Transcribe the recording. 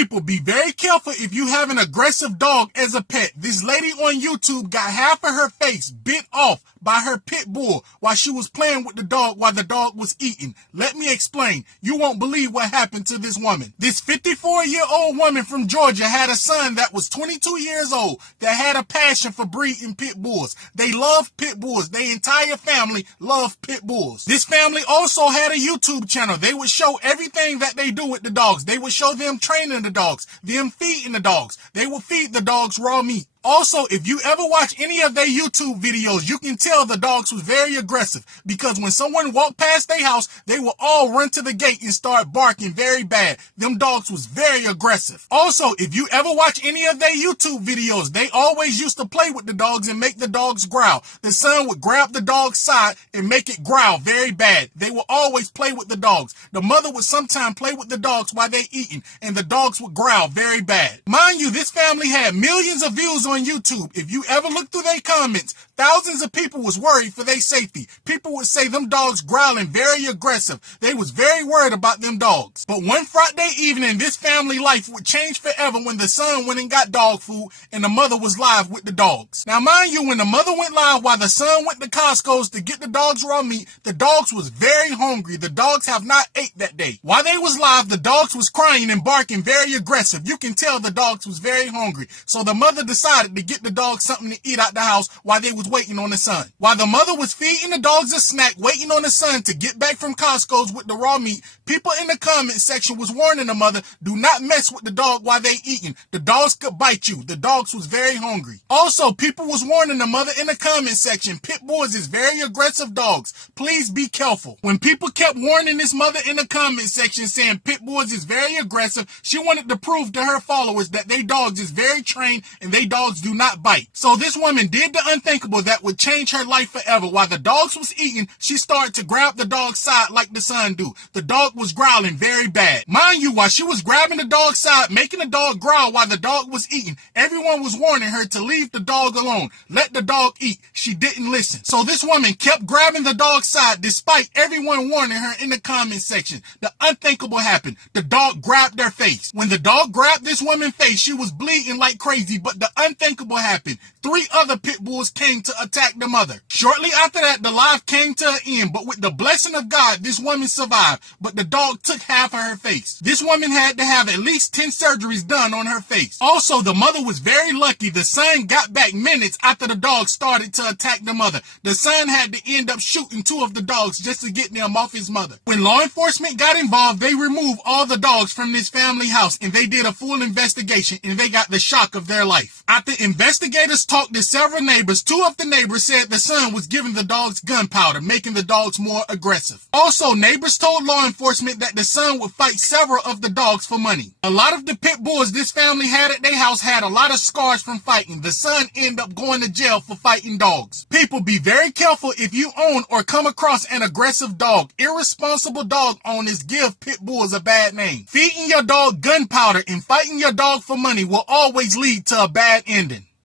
People, be very careful if you have an aggressive dog as a pet. This lady on YouTube got half of her face bit off by her pit bull while she was playing with the dog while the dog was eating. Let me explain. You won't believe what happened to this woman. This 54-year-old woman from Georgia had a son that was 22 years old that had a passion for breeding pit bulls. They love pit bulls. Their entire family love pit bulls. This family also had a YouTube channel. They would show everything that they do with the dogs. They would show them training the dogs, them feeding the dogs. They would feed the dogs raw meat. Also, if you ever watch any of their YouTube videos, you can tell the dogs was very aggressive because when someone walked past their house, they would all run to the gate and start barking very bad. Them dogs was very aggressive. Also, if you ever watch any of their YouTube videos, they always used to play with the dogs and make the dogs growl. The son would grab the dog's side and make it growl very bad. They would always play with the dogs. The mother would sometimes play with the dogs while they eating, and the dogs would growl very bad. Mind you, this family had millions of views on YouTube. If you ever look through their comments, thousands of people was worried for their safety. People would say them dogs growling very aggressive. They was very worried about them dogs. But one Friday evening, this family life would change forever when the son went and got dog food and the mother was live with the dogs. Now mind you, when the mother went live while the son went to Costco's to get the dogs raw meat, the dogs was very hungry. The dogs have not ate that day. While they was live, the dogs was crying and barking very aggressive. You can tell the dogs was very hungry. So the mother decided to get the dogs something to eat out the house while they was waiting on the son. While the mother was feeding the dogs a snack, waiting on the son to get back from Costco's with the raw meat, people in the comment section was warning the mother, do not mess with the dog while they eating. The dogs could bite you. The dogs was very hungry. Also, people was warning the mother in the comment section, pit bulls is very aggressive dogs. Please be careful. When people kept warning this mother in the comment section saying pit bulls is very aggressive, she wanted to prove to her followers that they dogs is very trained and they dogs do not bite. So this woman did the unthinkable that would change her life forever. While the dogs was eating, she started to grab the dog's side like the son do. The dog was growling very bad. Mind you, while she was grabbing the dog's side, making the dog growl while the dog was eating, everyone was warning her to leave the dog alone. Let the dog eat. She didn't listen. So this woman kept grabbing the dog's side despite everyone warning her in the comment section. The unthinkable happened. The dog grabbed her face. When the dog grabbed this woman's face, she was bleeding like crazy, but the unthinkable happened. 3 other pit bulls came to attack the mother. Shortly after that, the live came to an end, but with the blessing of God, this woman survived, but the dog took half of her face. This woman had to have at least 10 surgeries done on her face. Also, the mother was very lucky. The son got back minutes after the dog started to attack the mother. The son had to end up shooting 2 of the dogs just to get them off his mother. When law enforcement got involved, they removed all the dogs from this family house, and they did a full investigation, and they got the shock of their life. After investigators talked to several neighbors, 2 of the neighbors said the son was giving the dogs gunpowder, making the dogs more aggressive. Also, neighbors told law enforcement that the son would fight several of the dogs for money. A lot of the pit bulls this family had at their house had a lot of scars from fighting. The son ended up going to jail for fighting dogs. People, be very careful if you own or come across an aggressive dog. Irresponsible dog owners give pit bulls a bad name. Feeding your dog gunpowder and fighting your dog for money will always lead to a bad ending.